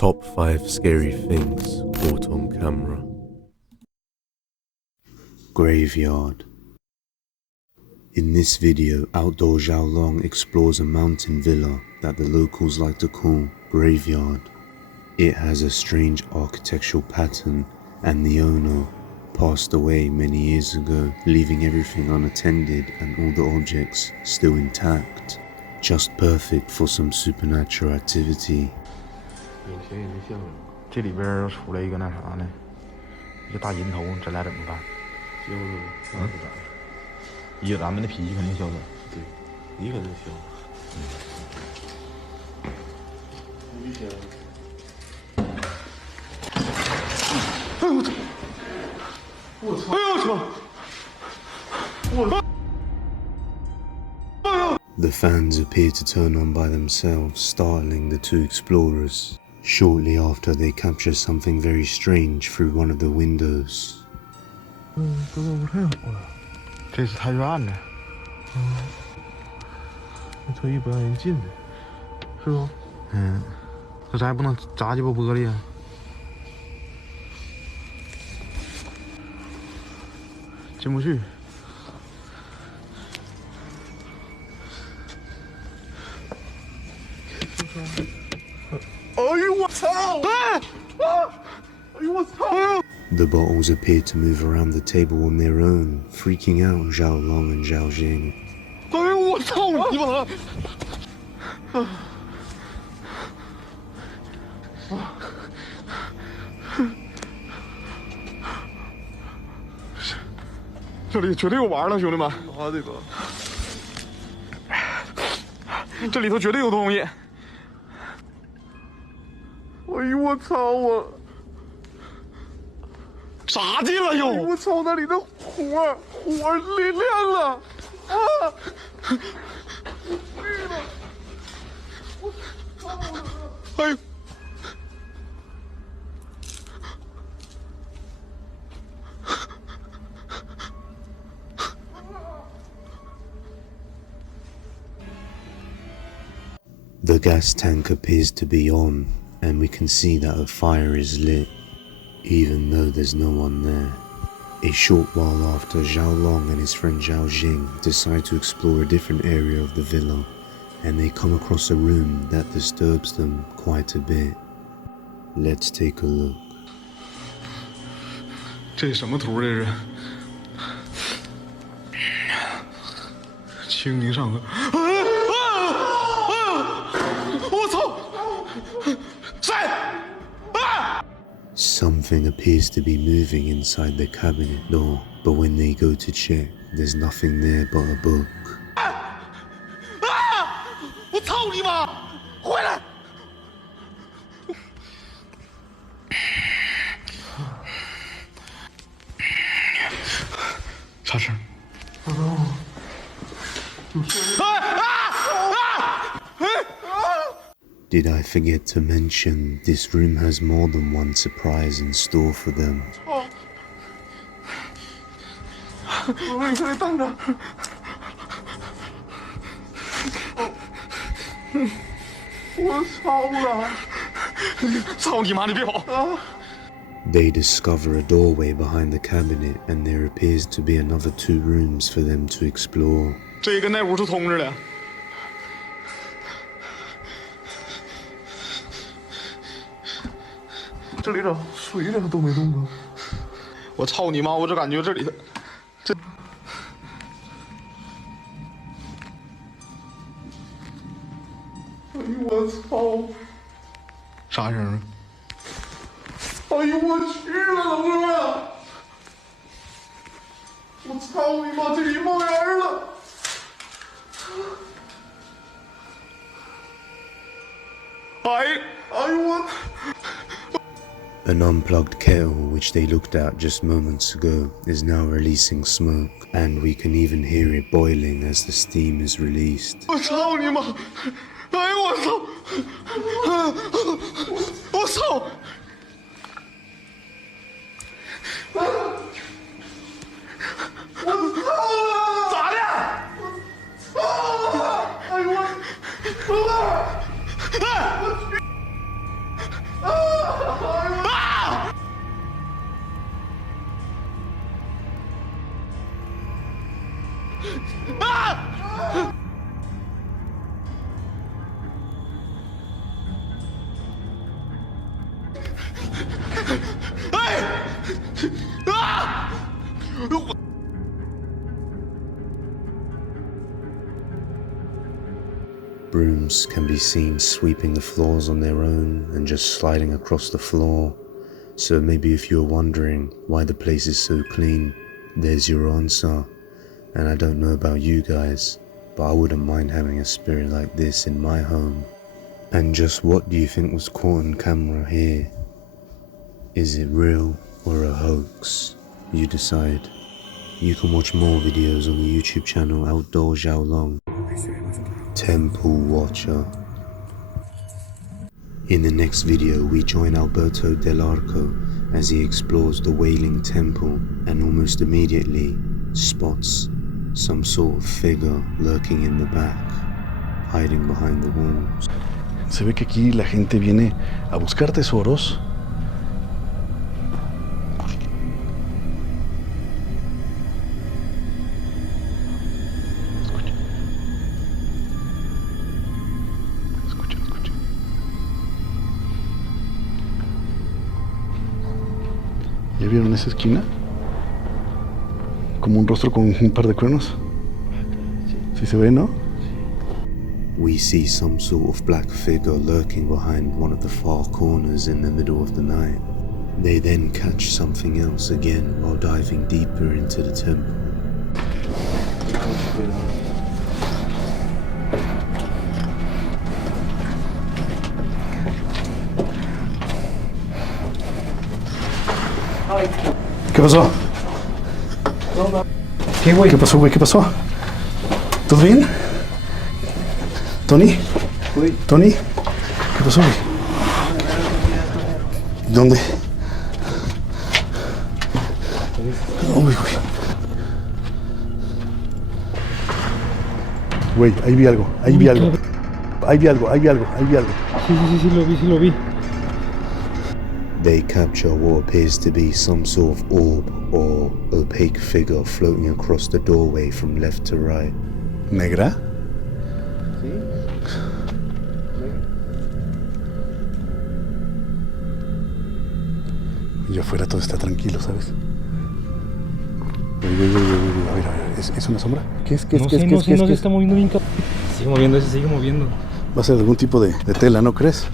Top 5 scary things caught on camera. Graveyard. In this video, Outdoor Xiaolong explores a mountain villa that the locals like to call Graveyard. It has a strange architectural pattern, and the owner passed away many years ago, leaving everything unattended and all the objects still intact. Just perfect for some supernatural activity. 这里边出来一个那啥呢，一个大银头，咱俩怎么办？以咱们的脾气肯定消失。对，你肯定消。危险！哎呦我操！我操！哎呦我操！我。The fans appear to turn on by themselves, startling the two explorers. Shortly after, they capture something very strange through one of the windows. 这个不太好了，这是太远了。特意不让人进的，是不？可咱也不能砸鸡巴玻璃啊。进不去。 The bottles appear to move around the table on their own, freaking out Xiaolong and Xiaojing. 哎呦我操你妈！这里绝对有玩了，兄弟们！妈的吧！这里头绝对有东西！哎呦我操我！ 啥劲了又！我操，那里的火亮了啊！绿了！我操！哎呦！The gas tank appears to be on, and we can see that a fire is lit, even though there's no one there. A short while after, Xiaolong and his friend Xiaojing decide to explore a different area of the villa, and they come across a room that disturbs them quite a bit. Let's take a look. 这什么图？这是？清明上河。我操！谁？ Something appears to be moving inside the cabinet door, but when they go to check, there's nothing there but a book. 我操你妈！回来！啥事？Did I forget to mention this room has more than one surprise in store for them? 你可以等着。我操了！操你妈！你别跑啊！ They discover a doorway behind the cabinet, and there appears to be another 2 rooms for them to explore. 这跟那屋是通着的。 这里咋水了都没动过？我操你妈！我就感觉这里头，这……哎呦我操！啥声啊？哎呦我去了，老哥们！我操你妈！这里冒烟了！哎呦我！ An unplugged kettle, which they looked at just moments ago, is now releasing smoke, and we can even hear it boiling as the steam is released. 我操你妈！哎呦我操！我操！我操！咋的？哎呦我！哎！我去！啊！ Brooms can be seen sweeping the floors on their own and just sliding across the floor. So maybe if you're wondering why the place is so clean, there's your answer. And I don't know about you guys, but I wouldn't mind having a spirit like this in my home. And just what do you think was caught on camera here? Is it real or a hoax? You decide. You can watch more videos on the YouTube channel Outdoor Xiaolong, Temple Watcher. In the next video we join Alberto Del Arco as he explores the Wailing Temple and almost immediately spots some sort of figure lurking in the back, hiding behind the walls. Se ve que aquí la gente viene a buscar tesoros. Escuchen. ¿Ya vieron esa esquina? Como un rostro con un par de cuernos. ¿Sí se ve, no? We see some sort of black figure lurking behind one of the far corners in the middle of the night. They then catch something else again while diving deeper into the temple. ¿Qué pasó? ¿Qué, güey? ¿Qué pasó, güey? ¿Qué pasó? ¿Todo bien? ¿Tony? Güey. ¿Tony? ¿Qué pasó, güey? ¿Dónde? Uy, güey. Güey, ahí vi algo. Ahí vi algo. Sí, lo vi. They capture what appears to be some sort of orb or opaque figure floating across the doorway from left to right. ¿Negra? Y afuera todo está tranquilo, ¿sabes? A ver, ¿es una sombra? ¿Qué es? No sé, se está moviendo bien. Sigue moviendo. Va a ser algún tipo de tela, ¿no crees?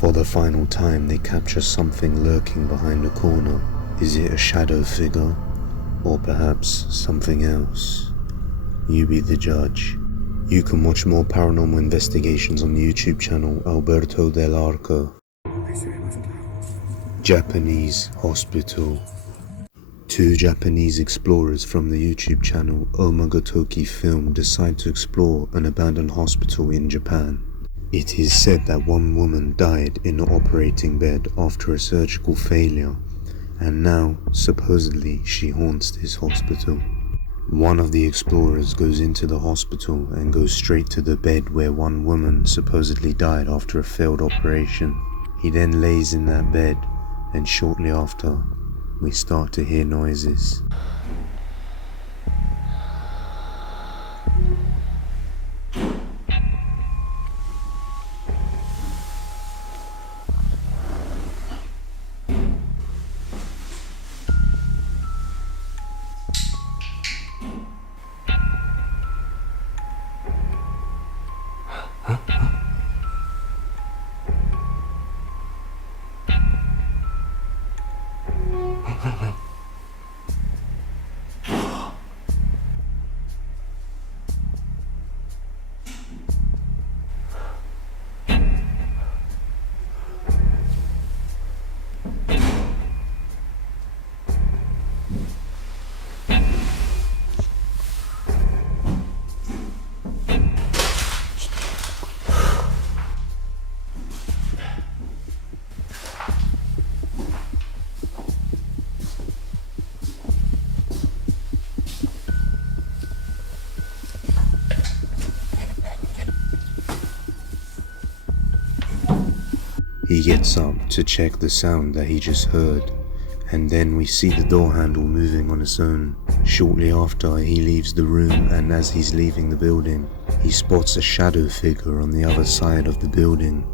For the final time, they capture something lurking behind a corner. Is it a shadow figure? Or perhaps something else? You be the judge. You can watch more paranormal investigations on the YouTube channel Alberto Del Arco. Japanese Hospital. Two Japanese explorers from the YouTube channel Omagotoki Film decide to explore an abandoned hospital in Japan. It is said that one woman died in an operating bed after a surgical failure, and now, supposedly, she haunts this hospital. One of the explorers goes into the hospital and goes straight to the bed where one woman supposedly died after a failed operation. He then lays in that bed, and shortly after, we start to hear noises. He gets up to check the sound that he just heard, and then we see the door handle moving on its own. Shortly after, he leaves the room, and as he's leaving the building, he spots a shadow figure on the other side of the building.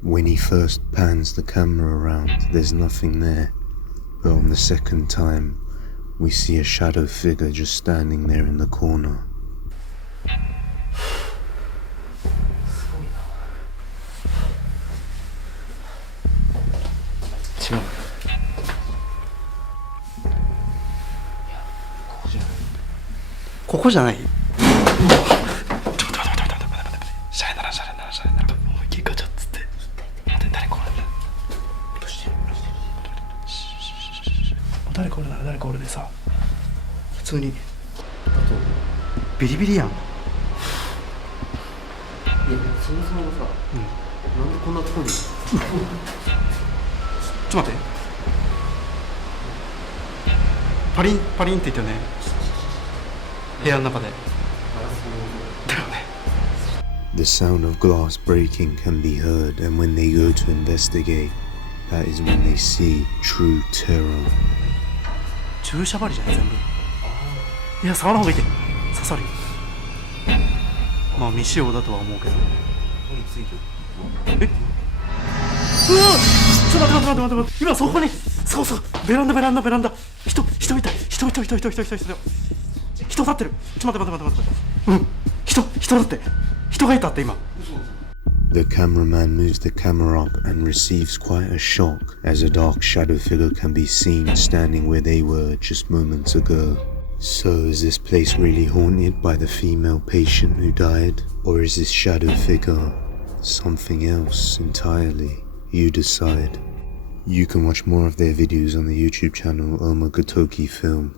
When he first pans the camera around, there's nothing there, but on the second time, we see a shadow figure just standing there in the corner. The sound of glass breaking can be heard, and when they go to investigate, that is when they see true terror. 注射針じゃない全部。いや触らん方がいいって刺さるよ。まあ未使用だとは思うけど。え？うわ！ちょっと待って。今そこにそうベランダ。人いた。人立ってる。ちょっと待って。うん。人だって。人がいたって今。 The cameraman moves the camera up and receives quite a shock as a dark shadow figure can be seen standing where they were just moments ago. So is this place really haunted by the female patient who died? Or is this shadow figure something else entirely? You decide. You can watch more of their videos on the YouTube channel Omagotoki Film.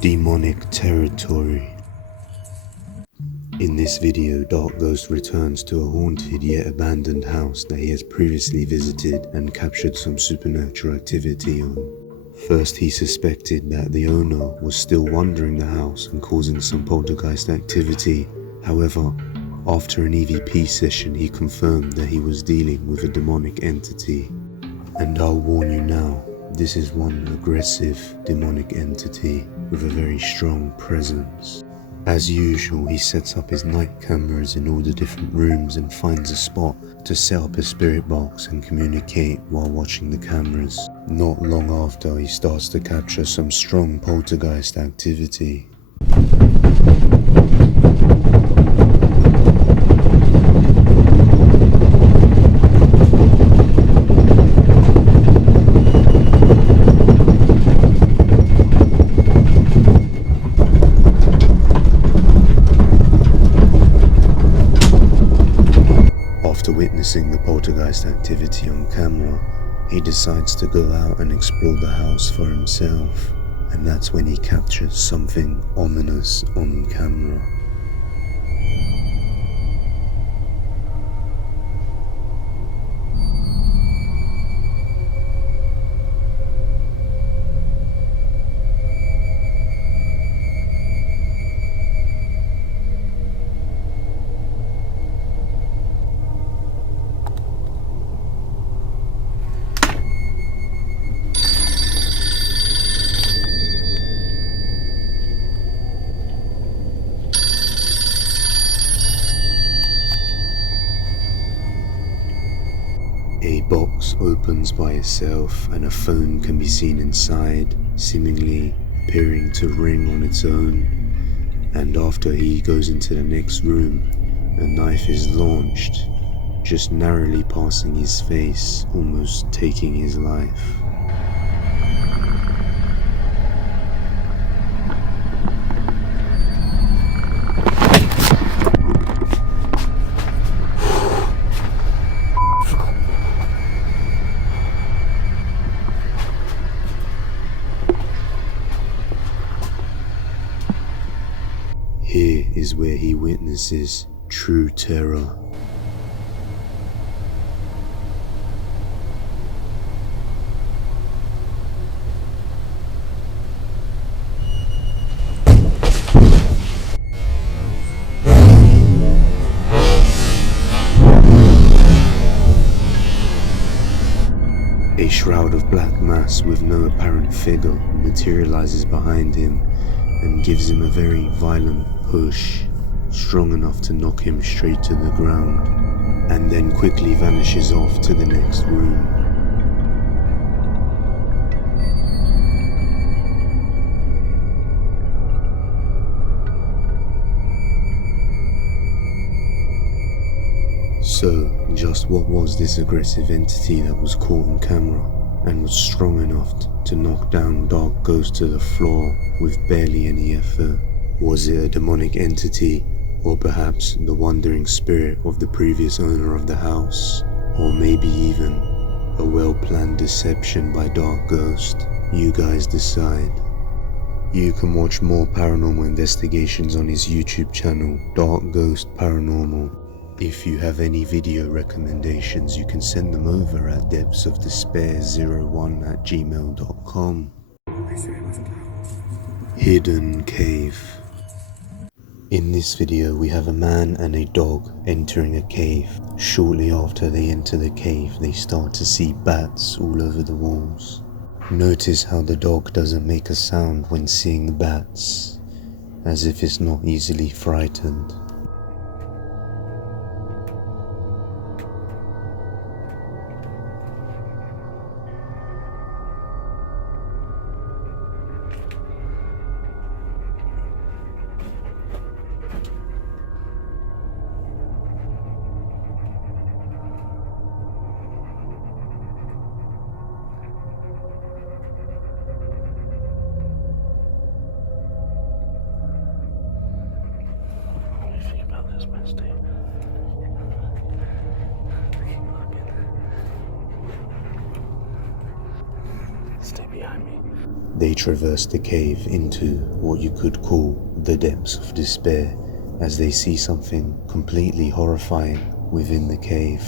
Demonic Territory. In this video, Dark Ghost returns to a haunted yet abandoned house that he has previously visited and captured some supernatural activity on. First, he suspected that the owner was still wandering the house and causing some poltergeist activity. However, after an EVP session, he confirmed that he was dealing with a demonic entity. And I'll warn you now, this is one aggressive demonic entity with a very strong presence. As usual, he sets up his night cameras in all the different rooms and finds a spot to set up a spirit box and communicate while watching the cameras. Not long after, he starts to capture some strong poltergeist activity. Witnessing the poltergeist activity on camera, he decides to go out and explore the house for himself, and that's when he captures something ominous on camera. A box opens by itself and a phone can be seen inside, seemingly appearing to ring on its own. And after he goes into the next room, a knife is launched, just narrowly passing his face, almost taking his life. Here is where he witnesses true terror. A shroud of black mass with no apparent figure materializes behind him and gives him a very violent push, strong enough to knock him straight to the ground, and then quickly vanishes off to the next room. So, just what was this aggressive entity that was caught on camera and was strong enough to knock down Dark Ghost to the floor with barely any effort? Was it a demonic entity, or perhaps the wandering spirit of the previous owner of the house? Or maybe even a well-planned deception by Dark Ghost? You guys decide. You can watch more paranormal investigations on his YouTube channel, Dark Ghost Paranormal. If you have any video recommendations, you can send them over at depthsofdespair01@gmail.com. Hidden Cave. In this video we have a man and a dog entering a cave. Shortly after they enter the cave, they start to see bats all over the walls. Notice how the dog doesn't make a sound when seeing the bats, as if it's not easily frightened. Stay behind me. They traverse the cave into what you could call the depths of despair, as they see something completely horrifying within the cave.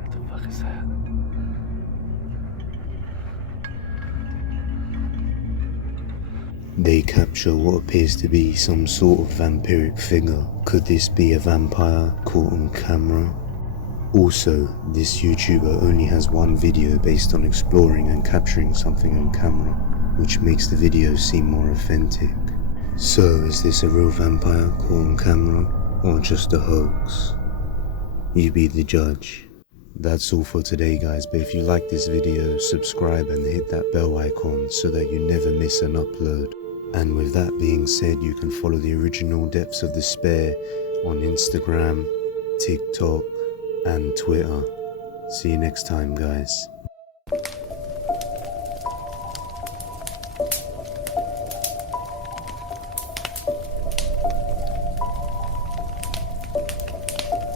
What the fuck is that? They capture what appears to be some sort of vampiric figure. Could this be a vampire caught on camera? Also, this YouTuber only has one video based on exploring and capturing something on camera, which makes the video seem more authentic. So, is this a real vampire caught on camera, or just a hoax? You be the judge. That's all for today guys, but if you like this video, subscribe and hit that bell icon so that you never miss an upload. And with that being said, you can follow the original Depths of Despair on Instagram, TikTok, and Twitter. See you next time guys.